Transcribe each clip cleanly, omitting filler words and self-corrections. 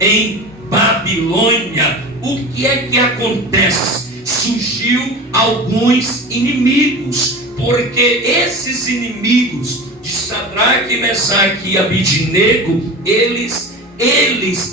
em Babilônia. O que é que acontece? Surgiu alguns inimigos, porque esses inimigos de Sadraque, Mesaque e Abidnego, eles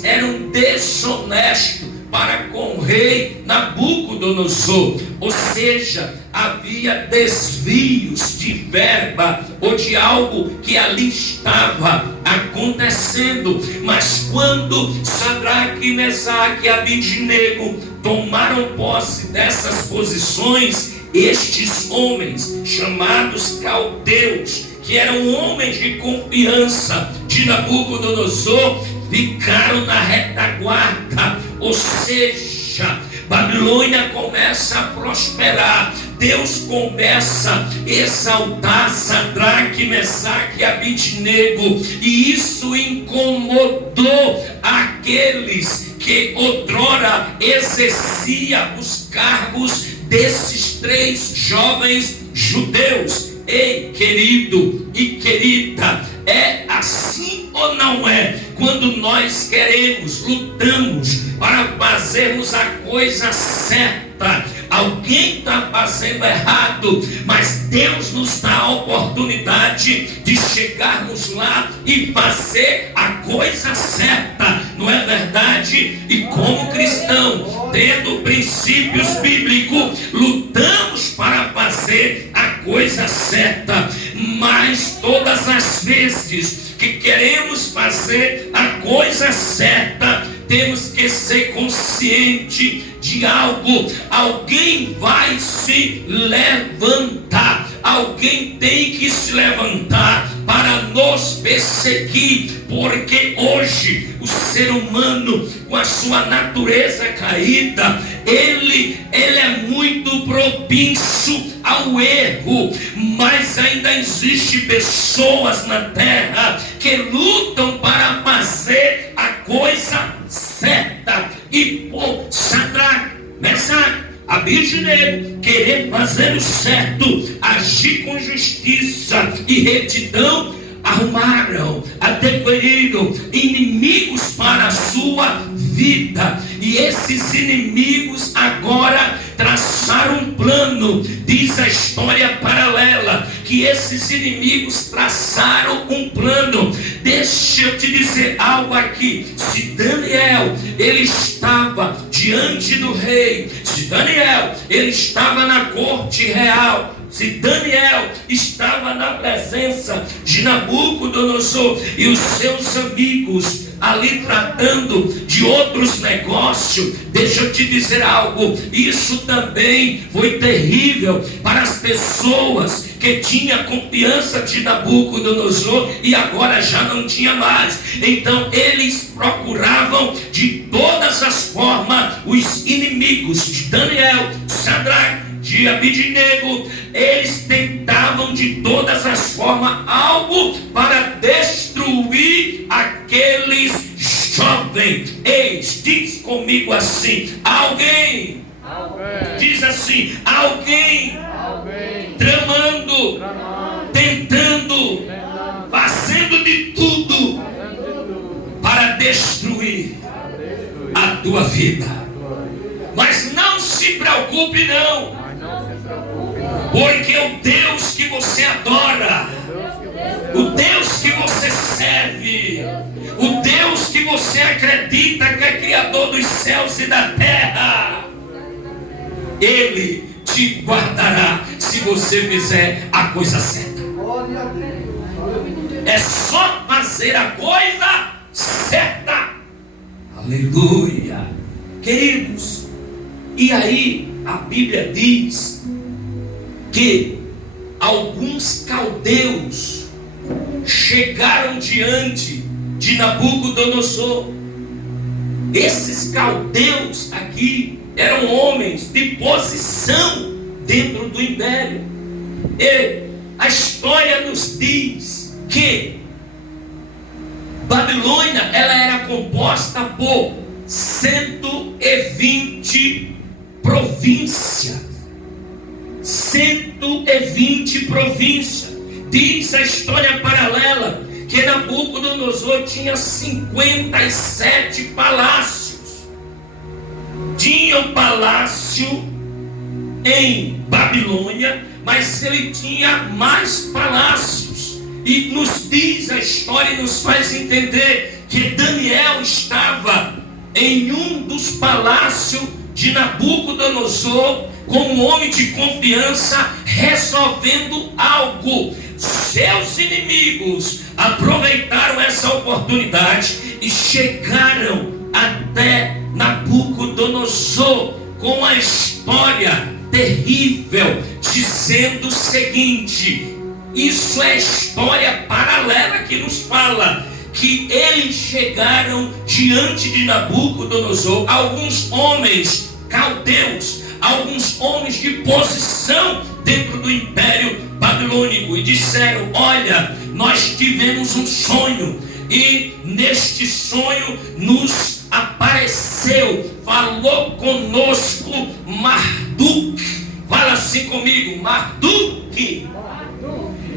eram desonestos para com o rei Nabucodonosor, ou seja, havia desvios de verba ou de algo que ali estava acontecendo. Mas quando Sadraque, Mesaque e Abidnego tomaram posse dessas posições, estes homens chamados caldeus, que eram homens de confiança de Nabucodonosor, ficaram na retaguarda, ou seja, Babilônia começa a prosperar, Deus começa a exaltar Sadraque, Mesaque e Abidnego, e isso incomodou aqueles que outrora exerciam os cargos desses três jovens judeus. Ei, querido e querida, é assim ou não é? Quando nós queremos, lutamos para fazermos a coisa certa, alguém está fazendo errado, mas Deus nos dá a oportunidade de chegarmos lá e fazer a coisa certa, não é verdade? E como cristão, tendo princípios bíblicos, lutamos para fazer a coisa certa, mas todas as vezes que queremos fazer a coisa certa, temos que ser consciente de algo. Alguém vai se levantar, alguém tem que se levantar para nos perseguir, porque hoje o ser humano, com a sua natureza caída, ele é muito propício ao erro, mas ainda existe pessoas na terra que lutam para fazer a coisa certa. E por Sadraque, Mesaque, Abidnego querer fazer o certo, agir com justiça e retidão, arrumaram, adquiriram inimigos para a sua vida. E esses inimigos agora traçaram um plano. Diz a história paralela que esses inimigos traçaram um plano. Deixa eu te dizer algo aqui. Se Daniel, ele estava diante do rei, se Daniel, ele estava na corte real, se Daniel estava na presença de Nabucodonosor e os seus amigos ali tratando de outros negócios, deixa eu te dizer algo, isso também foi terrível para as pessoas que tinham confiança de Nabucodonosor e agora já não tinha mais. Então eles procuravam de todas as formas os inimigos de Daniel, Sadraque, de Abidnego. Eles tentavam de todas as formas algo para destruir aqueles jovens. Eis, diz comigo assim, alguém. Diz assim, alguém tramando, tentando, fazendo de tudo para destruir a tua vida. Mas não se preocupe não, porque o Deus que você adora, o Deus que você serve, o Deus que você acredita que é Criador dos céus e da terra, Ele te guardará se você fizer a coisa certa. É só fazer a coisa certa. Aleluia. Queridos, e aí a Bíblia diz que alguns caldeus chegaram diante de Nabucodonosor. Esses caldeus aqui eram homens de posição dentro do império. E a história nos diz que Babilônia, ela era composta por 120 províncias. 120 províncias. Diz a história paralela que Nabucodonosor tinha 57 palácios. Tinha um palácio em Babilônia, mas ele tinha mais palácios. E nos diz a história e nos faz entender que Daniel estava em um dos palácios de Nabucodonosor, como homem de confiança, resolvendo algo. Seus inimigos aproveitaram essa oportunidade e chegaram até Nabucodonosor com a história terrível, dizendo o seguinte: isso é história paralela que nos fala que eles chegaram diante de Nabucodonosor, alguns homens caldeus, alguns homens de posição dentro do império babilônico, e disseram: olha, nós tivemos um sonho, e neste sonho nos apareceu, falou conosco Marduk. Fala assim comigo: Marduk.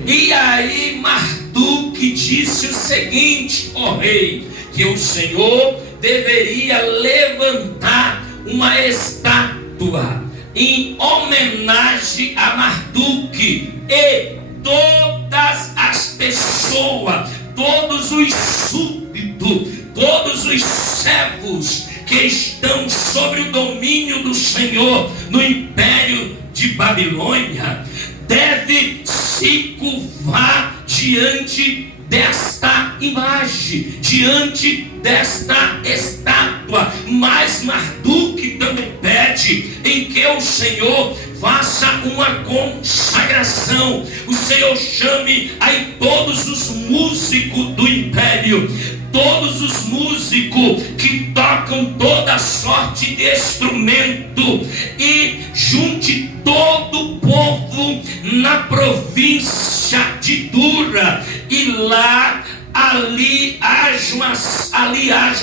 E aí Marduk disse o seguinte: ó rei, que o Senhor deveria levantar uma estátua em homenagem a Marduk, e todas as pessoas, todos os súditos, todos os servos que estão sobre o domínio do Senhor no império de Babilônia, deve se curvar diante desta imagem, diante desta estátua. Mas Marduk também pede em que o Senhor faça uma consagração. O Senhor chame aí todos os músicos do império, todos os músicos que tocam toda sorte de instrumento, e junte todo o povo na província de Dura, e lá ali haja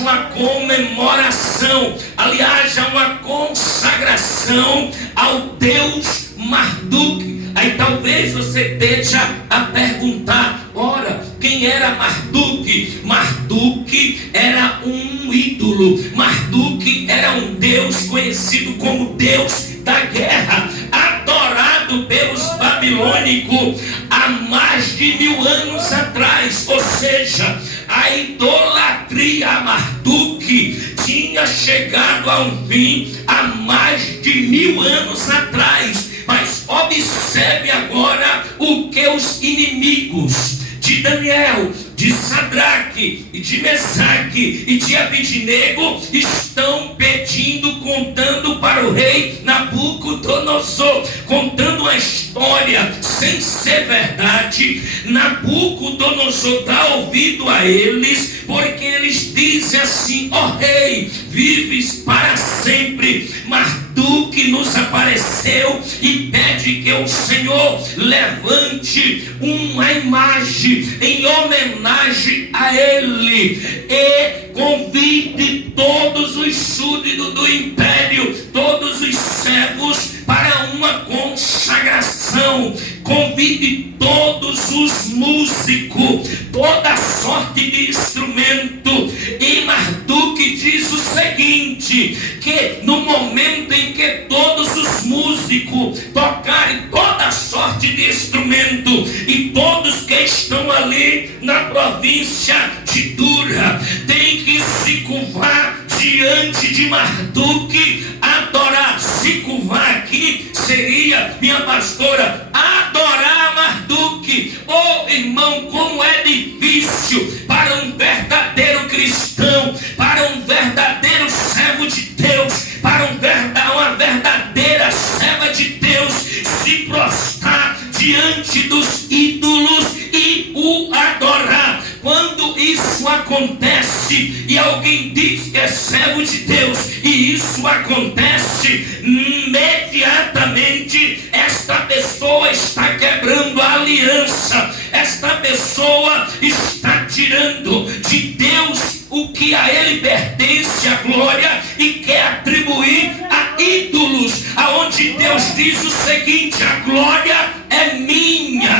uma comemoração, ali haja uma consagração ao Deus Marduk. Aí talvez você esteja a perguntar: ora, quem era Marduk? Marduk era um ídolo. Marduk era um Deus conhecido como Deus da guerra, adorado pelos babilônicos há mais de 1000 anos atrás. Ou seja, a idolatria a Marduk tinha chegado a um fim há mais de 1000 anos atrás. Mas observe agora o que os inimigos de Daniel, de Sadraque, e de Mesaque e de Abidnego estão pedindo, contando para o rei Nabucodonosor, contando a história sem ser verdade. Nabucodonosor dá ouvido a eles, porque eles dizem assim: ó rei, vives para sempre. Marduk nos apareceu e pede que o Senhor levante uma imagem em homenagem a ele, e convide todos os súditos do império, todos os servos, para uma consagração. Convide todos os músicos, toda sorte de instrumento. E Marduk diz o seguinte: que no momento em que todos os músicos tocarem toda sorte de instrumento, e todos que estão ali na província de Dura tem que se curvar diante de Marduk, adorar. Se curvar aqui seria, minha pastora, adorar Marduk. Oh irmão, como é difícil para um verdadeiro cristão, para um verdadeiro servo de Deus, para uma verdadeira serva de Deus, se prostrar diante dos ídolos e o adorar. Quando isso acontece e alguém diz que é servo de Deus, e isso acontece, imediatamente esta pessoa está quebrando a aliança, esta pessoa está tirando de Deus o que a ele pertence, a glória, e quer atribuir a ídolos, aonde Deus diz o seguinte: a glória é minha,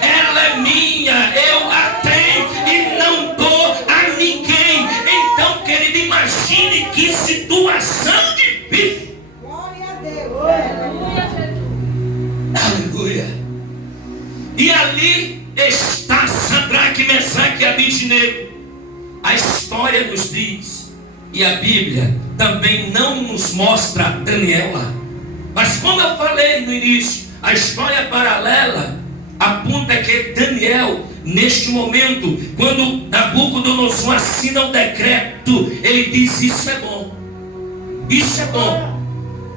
ela é minha, eu a tenho querido, imagine que situação difícil. Glória a Deus. Aleluia. E ali está Sadraque, Mesaque e Abednego. A história nos diz, e a Bíblia também não nos mostra Daniel lá. Mas como eu falei no início, a história paralela aponta que Daniel, neste momento, quando Nabucodonosor assina o decreto, ele diz: isso é bom, isso é bom,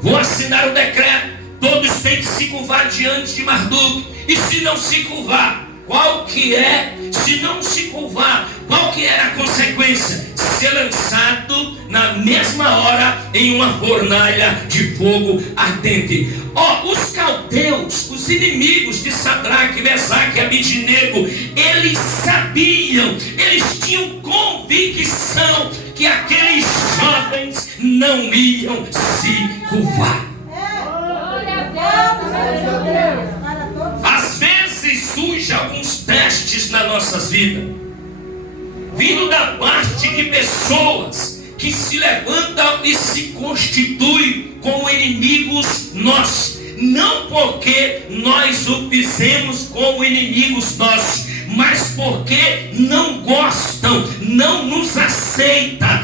vou assinar o decreto, todos têm que se curvar diante de Marduk. E se não se curvar, qual que é? Se não se curvar, qual que era a consequência? Ser lançado na mesma hora em uma fornalha de fogo ardente. Os caldeus, os inimigos de Sadraque, Mesaque e Abednego, eles sabiam, eles tinham convicção que aqueles jovens não iam se curvar. Às vezes surgem alguns testes nas nossas vidas, vindo da parte de pessoas que se levantam e se constituem como inimigos nossos, não porque nós o fizemos como inimigos nossos, mas porque não gostam, não nos aceitam.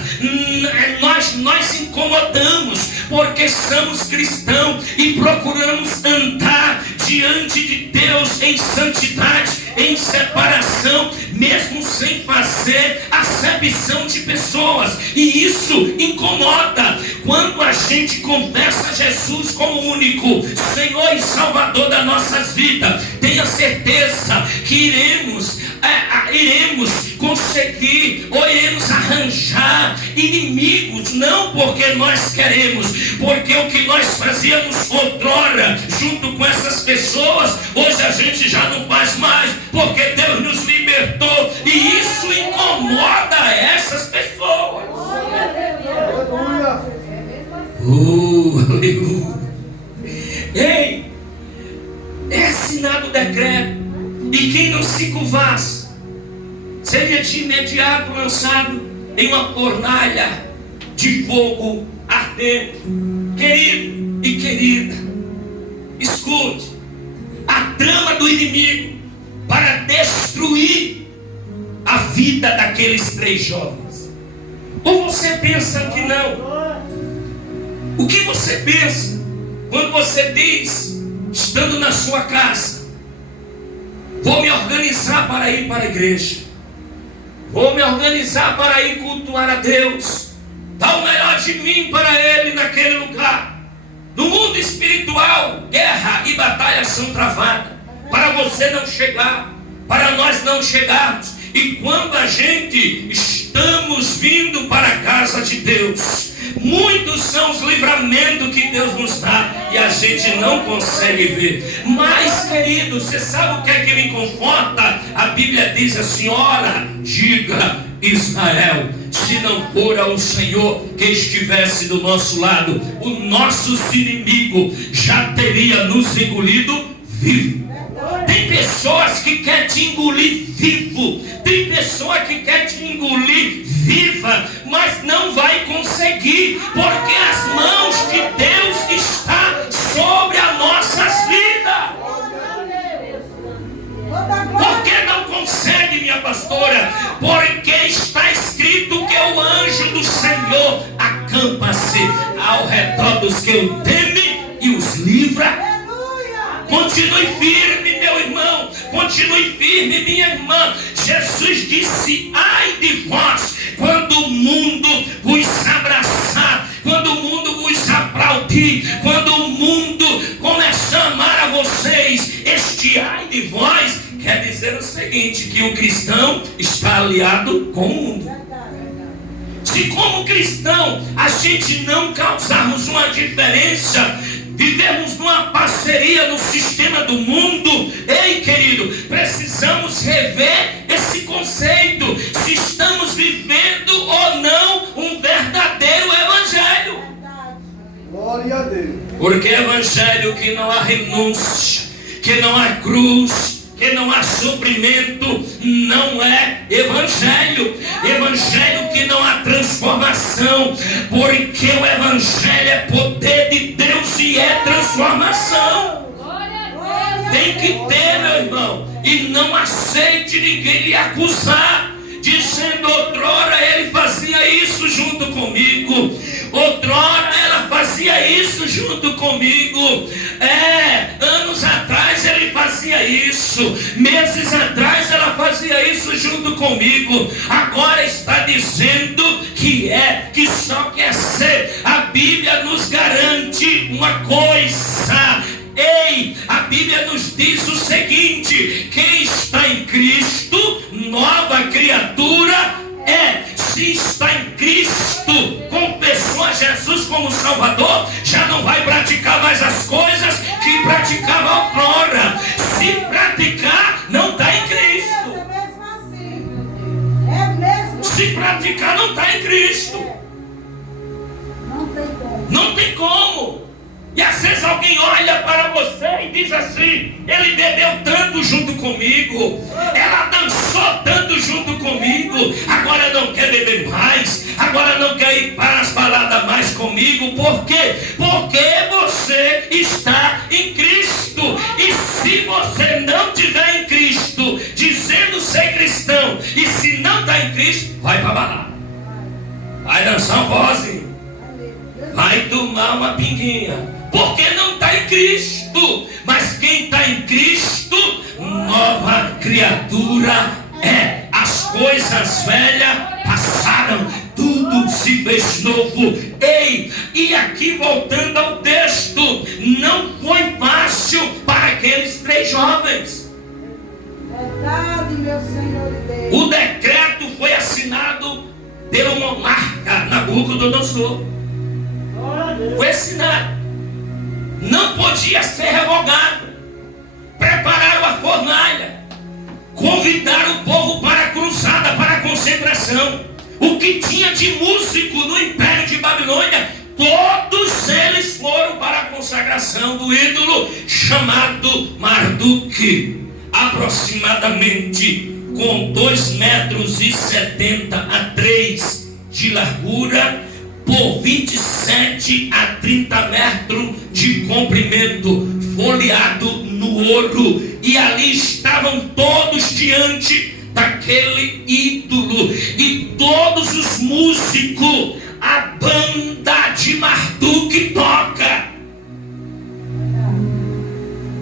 Nós incomodamos porque somos cristãos e procuramos andar diante de Deus em santidade, em separação, mesmo sem fazer acepção de pessoas. E isso incomoda. Quando a gente confessa Jesus como único Senhor e Salvador das nossas vidas, tenha certeza que iremos conseguir ou iremos arranjar inimigos, não porque nós queremos, porque o que nós fazíamos outrora junto com essas pessoas, hoje a gente já não faz mais, porque Deus nos libertou, e isso incomoda essas pessoas. Aleluia. Ei, é assinado o decreto, e quem não se curvasse seria de imediato lançado em uma fornalha de fogo ardente. Querido e querida, escute, a trama do inimigo para destruir a vida daqueles 3 jovens. Ou você pensa que não? O que você pensa quando você diz, estando na sua casa: vou me organizar para ir para a igreja, vou me organizar para ir cultuar a Deus, dá o melhor de mim para Ele naquele lugar. No mundo espiritual, guerra e batalha são travadas, para você não chegar, para nós não chegarmos. E quando a gente estamos vindo para a casa de Deus, muitos são os livramentos que Deus nos dá e a gente não consegue ver. Mas, querido, você sabe o que é que me conforta? A Bíblia diz assim: ora, diga Israel, se não fora o Senhor que estivesse do nosso lado, o nosso inimigo já teria nos engolido vivo. Tem pessoas que querem te engolir vivo, tem pessoa que quer te engolir viva, mas não vai conseguir, porque as mãos de Deus estão sobre as nossas vidas. Por que não consegue, minha pastora? Porque está escrito que o anjo do Senhor acampa-se ao redor dos que o temem e os livra. Continue firme, meu irmão, continue firme, minha irmã. Jesus disse: ai de vós, quando o mundo vos abraçar, quando o mundo vos aplaudir, quando o mundo começar a amar a vocês. Este ai de vós quer dizer o seguinte: que o cristão está aliado com o mundo. Se como cristão a gente não causarmos uma diferença, vivemos numa parceria no sistema do mundo, ei, querido, precisamos rever esse conceito, se estamos vivendo ou não um verdadeiro evangelho. Glória a Deus. Porque evangelho que não há renúncia, que não há cruz, que não há sofrimento, não é evangelho. Evangelho que não há transformação, porque o evangelho é poder de Deus e é transformação. Tem que ter, meu irmão, e não aceite ninguém lhe acusar, dizendo: outrora ele fazia isso junto comigo, outrora ela fazia isso junto comigo, anos atrás ele fazia isso, meses atrás ela fazia isso junto comigo, agora está dizendo que só quer ser. A Bíblia nos garante uma coisa. Ei, a Bíblia nos diz o seguinte: quem está em Cristo, nova criatura é. Se está em Cristo, confessou a Jesus como Salvador, já não vai praticar mais as coisas que praticava outrora. Se praticar, não está em Cristo. É mesmo assim. É mesmo assim. Se praticar, não está em Cristo. Não tem como. Não tem como. E às vezes alguém olha para você e diz assim: ele bebeu tanto junto comigo, ela dançou tanto junto comigo, agora não quer beber mais, agora não quer ir para as baladas mais comigo. Por quê? Porque você está em Cristo. E se você não estiver em Cristo, dizendo ser cristão, e se não está em Cristo, vai para a balada, vai dançar um forrozinho, vai tomar uma pinguinha, porque não está em Cristo. Mas quem está em Cristo, nova criatura é. As coisas velhas passaram, tudo se fez novo. Ei, e aqui voltando ao texto, não foi fácil para aqueles 3 jovens. Verdade, meu Senhor e Deus. O decreto foi assinado pelo monarca Nabucodonosor. Foi assinado. Não podia ser revogado. Prepararam a fornalha, convidaram o povo para a cruzada, para a concentração. O que tinha de músico no Império de Babilônia, todos eles foram para a consagração do ídolo chamado Marduk, aproximadamente com 2,70 m a 3 de largura, por 27 a 30 metros de comprimento, folheado no ouro. E ali estavam todos diante daquele ídolo, e todos os músicos, a banda de Marduk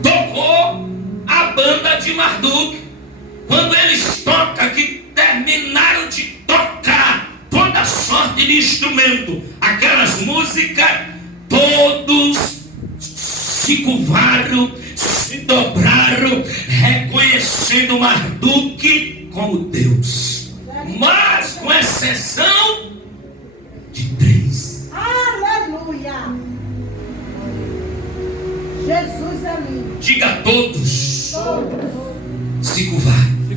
tocou a banda de Marduk. Quando eles tocam, que terminaram de tocar toda sorte de instrumento, aquelas músicas, todos se curvaram, se dobraram, reconhecendo Marduk como Deus, mas com exceção de 3. Aleluia. Jesus é lindo. Diga a todos: Todos. se curvar Se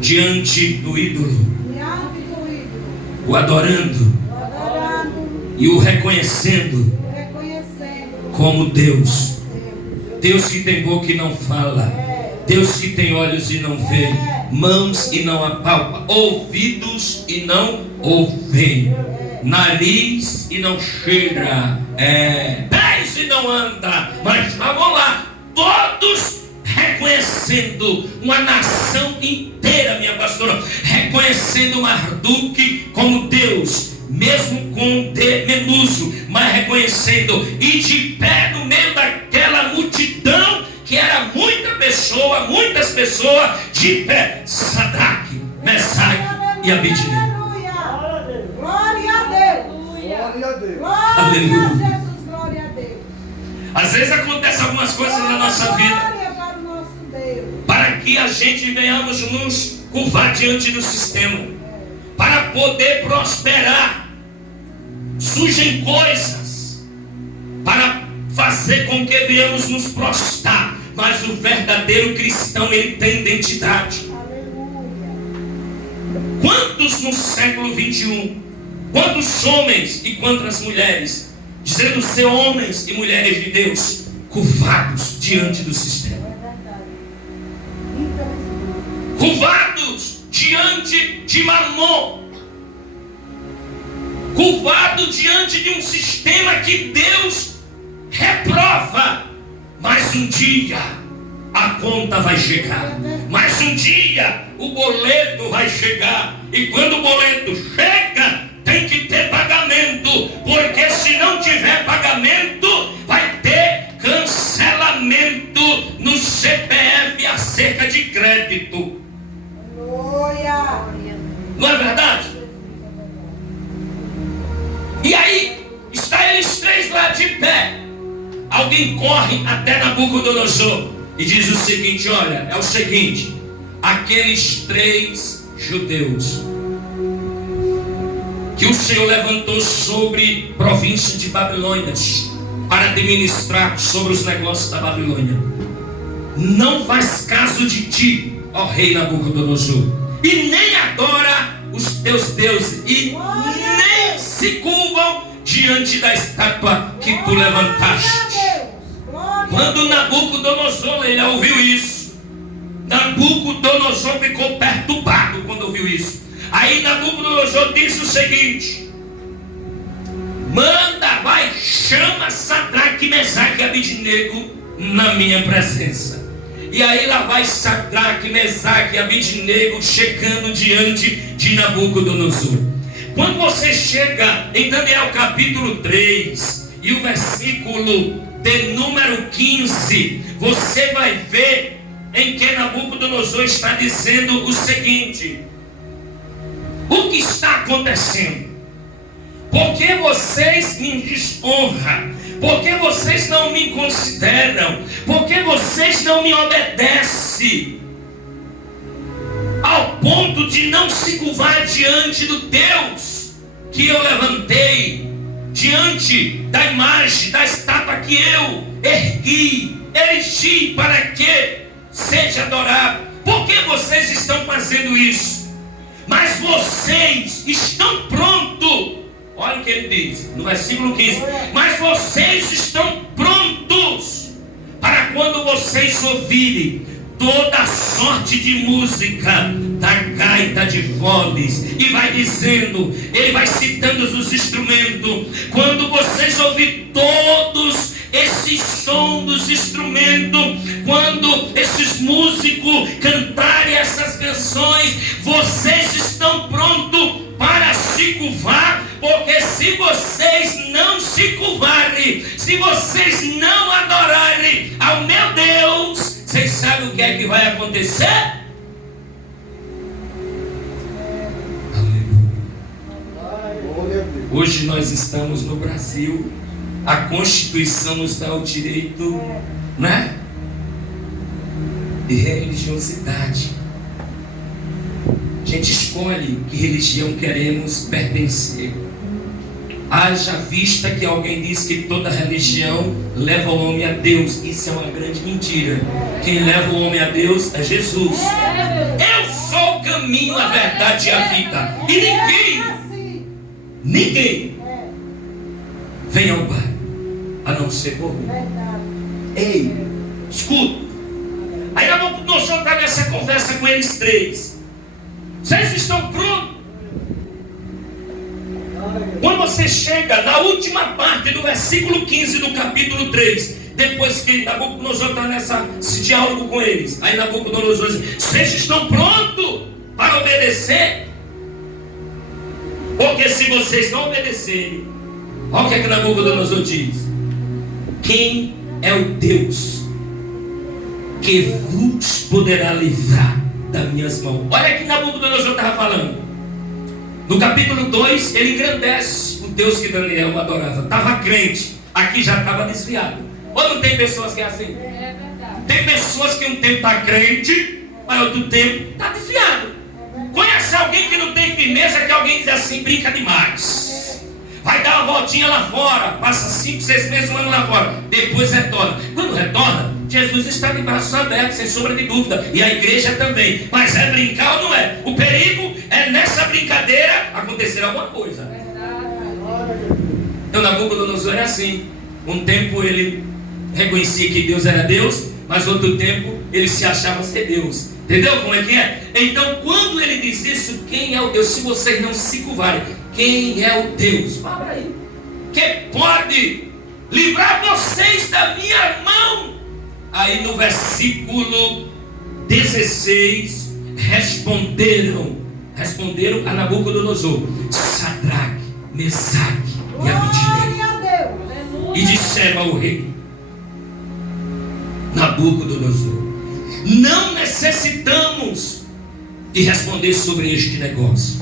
diante do ídolo, diante do ídolo, o adorando adorando, e o reconhecendo reconhecendo como Deus. Deus que tem boca e não fala, Deus que tem olhos e não vê, mãos e não apalpa, ouvidos e não ouvem, nariz e não cheira, pés e não anda, mas estavam lá todos reconhecendo, uma nação inteira, minha pastora, reconhecendo Marduk como Deus, mesmo com menuso, mas reconhecendo, e de pé no meio daquela multidão, que era muitas pessoas, de pé, Sadraque, Mesaque e Abednego. Aleluia. Glória a Deus. Glória a Deus. Glória Aleluia. a Jesus, glória a Deus. Às vezes acontecem algumas coisas na nossa vida, Glória para o nosso Deus. para que a gente venhamos nos curvar diante do sistema, para poder prosperar. Surgem coisas para fazer com que venhamos nos prostrar, mas o verdadeiro cristão, ele tem identidade. Aleluia. Quantos no século 21, quantos homens e quantas mulheres, dizendo ser homens e mulheres de Deus, curvados diante do sistema? É verdade. curvados diante de Mamon, curvado diante de um sistema que Deus reprova. Mas um dia a conta vai chegar, mas um dia o boleto vai chegar, e quando o boleto chega, tem que ter pagamento, porque se não tiver pagamento, vai ter cancelamento no CPF acerca de crédito. Aleluia. Não é verdade? E aí, está eles três lá de pé. Alguém corre até Nabucodonosor e diz o seguinte: olha, é o seguinte, aqueles 3 judeus que o Senhor levantou sobre a província de Babilônia para administrar sobre os negócios da Babilônia, não faz caso de ti, ó rei Nabucodonosor, e nem adora os teus deuses, e nem se curvam diante da estátua que tu levantaste. Quando Nabucodonosor ele ouviu isso, Nabucodonosor ficou perturbado quando ouviu isso. Aí Nabucodonosor disse o seguinte: manda, vai, chama Sadraque, Mesaque e Abidnego na minha presença. E aí lá vai Sadraque, Mesaque e Abidnego chegando diante de Nabucodonosor. Quando você chega em Daniel capítulo 3 e o versículo de número 15, você vai ver em que Nabucodonosor está dizendo o seguinte: o que está acontecendo? Por que vocês me desonram? Por que vocês não me consideram? Por que vocês não me obedecem? Ao ponto de não se curvar diante do Deus que eu levantei, diante da imagem, da estátua que eu erigi para que seja adorado. Por que vocês estão fazendo isso? Mas vocês estão prontos. Olha o que ele diz no versículo 15: mas vocês estão prontos para quando vocês ouvirem toda sorte de música, da gaita de foles, e vai dizendo, ele vai citando os instrumentos. Quando vocês ouvirem todos esses sons dos instrumentos, quando esses músicos cantarem essas canções, vocês estão prontos para se curvar, porque se vocês não se curvarem, se vocês não adorarem ao meu Deus, vocês sabem o que é que vai acontecer? Hoje nós estamos no Brasil, a Constituição nos dá o direito, né, de religiosidade. A gente escolhe que religião queremos pertencer. Haja vista que alguém diz que toda religião leva o homem a Deus. Isso é uma grande mentira. Quem leva o homem a Deus é Jesus. Eu sou o caminho, a verdade e a vida. E ninguém vem ao Pai a não ser por mim. Ei, escuta. Aí nós vamos estar nessa conversa com eles três. Vocês estão prontos? Quando você chega na última parte do versículo 15 do capítulo 3, depois que Nabucodonosor está nesse diálogo com eles, aí Nabucodonosor diz: vocês estão prontos para obedecer? Porque se vocês não obedecerem, olha o que é que Nabucodonosor diz: quem é o Deus que vos poderá livrar das minhas mãos? Olha o que Nabucodonosor estava falando. No capítulo 2, ele engrandece o Deus que Daniel adorava. Estava crente, aqui já estava desviado. Ou não tem pessoas que é assim? É verdade. Tem pessoas que um tempo está crente, mas outro tempo está desviado. Conhece alguém que não tem firmeza, que alguém diz assim, brinca demais. Vai dar uma voltinha lá fora, passa 5, 6 meses, um ano lá fora, depois retorna. Quando retorna, Jesus está de braços abertos, sem sombra de dúvida, e a igreja também. Mas é brincar ou não é? O perigo é nessa brincadeira acontecer alguma coisa. Então Nabucodonosor é assim. Um tempo ele reconhecia que Deus era Deus, mas outro tempo ele se achava ser Deus. Entendeu como é que é? Então, quando ele diz isso, quem é o Deus? Se vocês não se curvarem, quem é o Deus? Fala aí. Que pode livrar vocês da minha mão? Aí no versículo 16, responderam a Nabucodonosor, Sadraque, Mesaque e Abednego, Glória a Deus. e disseram ao rei Nabucodonosor: não necessitamos de responder sobre este negócio.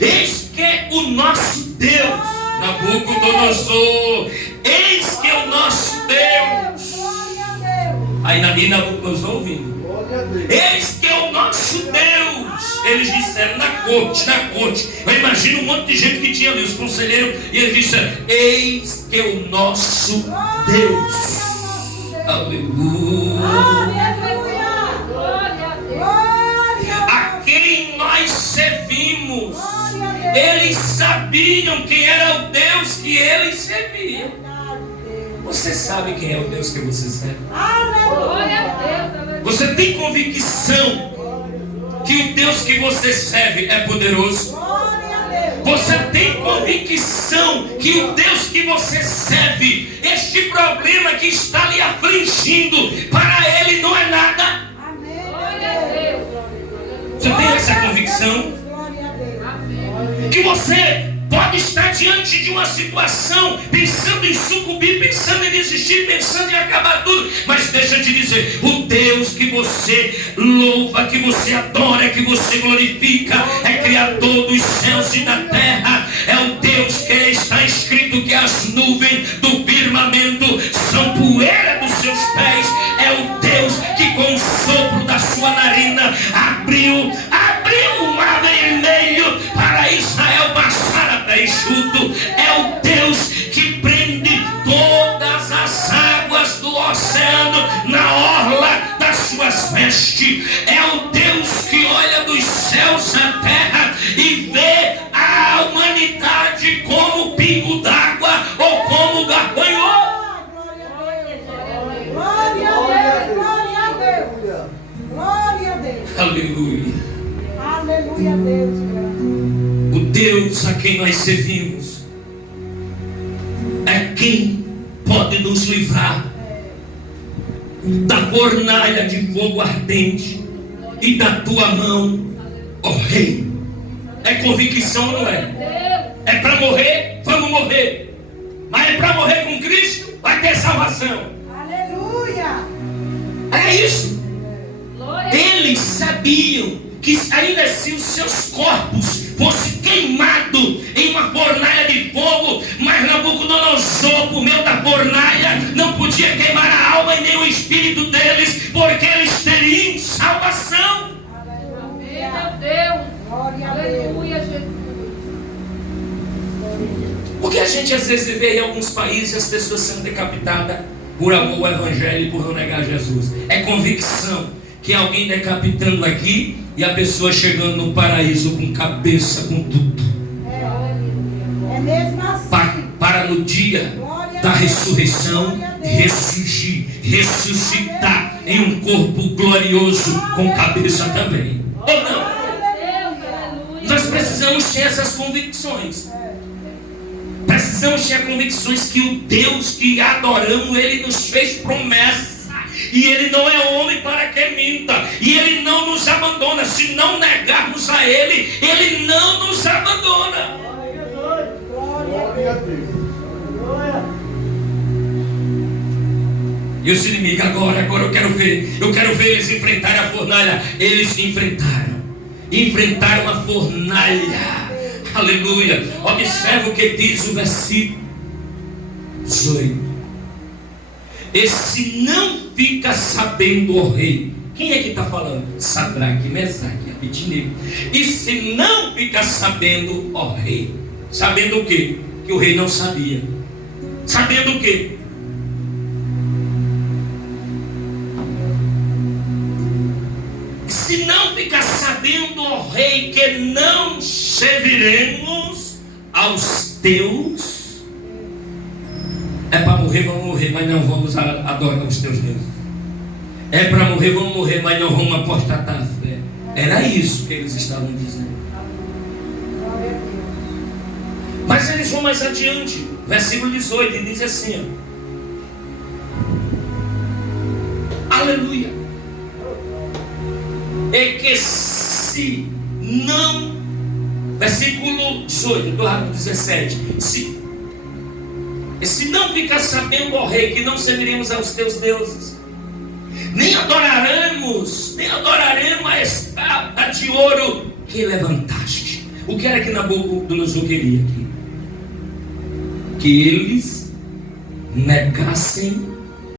Eis que o nosso Deus, Nabucodonosor, eis que o nosso Deus. Glória a Deus. Aí Nabucodonosor ouvindo, Glória a Deus. eis que é o nosso Deus. Eles disseram na corte. Eu imagino um monte de gente que tinha ali, os conselheiros, e eles disseram: eis que é o nosso Deus. Aleluia. Aleluia. Glória a Deus. Glória A quem nós servimos, a Deus. eles sabiam quem era o Deus que eles serviam. Você sabe quem é o Deus que você serve? Glória a Aleluia. Deus. Aleluia. Você tem convicção que o Deus que você serve é poderoso? Glória a Deus. Você tem convicção que o Deus que você serve, este problema que está lhe afligindo, para Ele não é nada? Amém. Glória a Deus. Você tem essa convicção? Glória a Deus. Amém. Que você pode estar diante de uma situação, pensando em sucumbir, pensando em desistir, pensando em acabar tudo, mas deixa eu te dizer, o Deus que você louva, que você adora, que você glorifica, é Criador dos céus e da terra, é o Deus que está escrito que as nuvens do firmamento são poeira dos seus pés, é o Deus que com o sopro da sua narina abriu o mar vermelho para Israel passar a pé enxuto, é o Deus que prende todas as águas do oceano na orla das suas vestes, é o Deus que olha dos céus à terra e vê a humanidade como pingo d'água ou como gafanhoto. Glória a Deus. Glória a Deus. Glória a Deus. Aleluia. Aleluia a Deus. O Deus a quem nós servimos é quem pode nos livrar da fornalha de fogo ardente e da tua mão, ó Rei. É convicção, não é? É para morrer? Vamos morrer. Mas é para morrer com Cristo? Vai ter salvação. Aleluia. É isso. Glória a Deus. Eles sabiam que ainda se os seus corpos fossem queimados em uma fornalha de fogo, mas Nabucodonosor, por meio da fornalha, não podia queimar a alma e nem o espírito deles, porque eles teriam salvação. Amém, meu Deus. Glória a Deus. Aleluia, Jesus. Porque a gente às vezes vê em alguns países as pessoas sendo decapitadas por amor ao evangelho e por não negar Jesus. É convicção que alguém decapitando aqui e a pessoa chegando no paraíso com cabeça, com tudo. É mesmo assim. Para no dia da ressurreição ressuscitar em um corpo glorioso com cabeça também. Ou não? Aleluia. Nós precisamos ter essas convicções. Precisamos ter convicções que o Deus que adoramos, Ele nos fez promessa. E Ele não é homem para que minta. E Ele não nos abandona. Se não negarmos a Ele, Ele não nos abandona. Glória a Deus. E os inimigos agora eu quero ver eles enfrentarem a fornalha. Eles enfrentaram a fornalha. Aleluia. Observa o que diz o versículo 18. E se não fica sabendo, ó rei. Quem é que está falando? Sadraque, Mesaque e Abednego. E se não fica sabendo, ó rei. Sabendo o quê? Que o rei não sabia. Sabendo o quê? Se não fica sabendo, ó rei, que não serviremos aos teus. É para morrer, vamos morrer, mas não vamos adorar os teus deuses. É para morrer, vamos morrer, mas não vamos apostatar a fé. Era isso que eles estavam dizendo. Glória a Deus. Mas eles vão mais adiante. Versículo 18, ele diz assim, ó. Aleluia. E que se não... Versículo 18, estou rápido, 17. Se não ficar sabendo, ó rei, que não serviremos aos teus deuses, nem adoraremos a espada de ouro que levantaste. O que era que Nabucodonosor queria aqui? Que eles negassem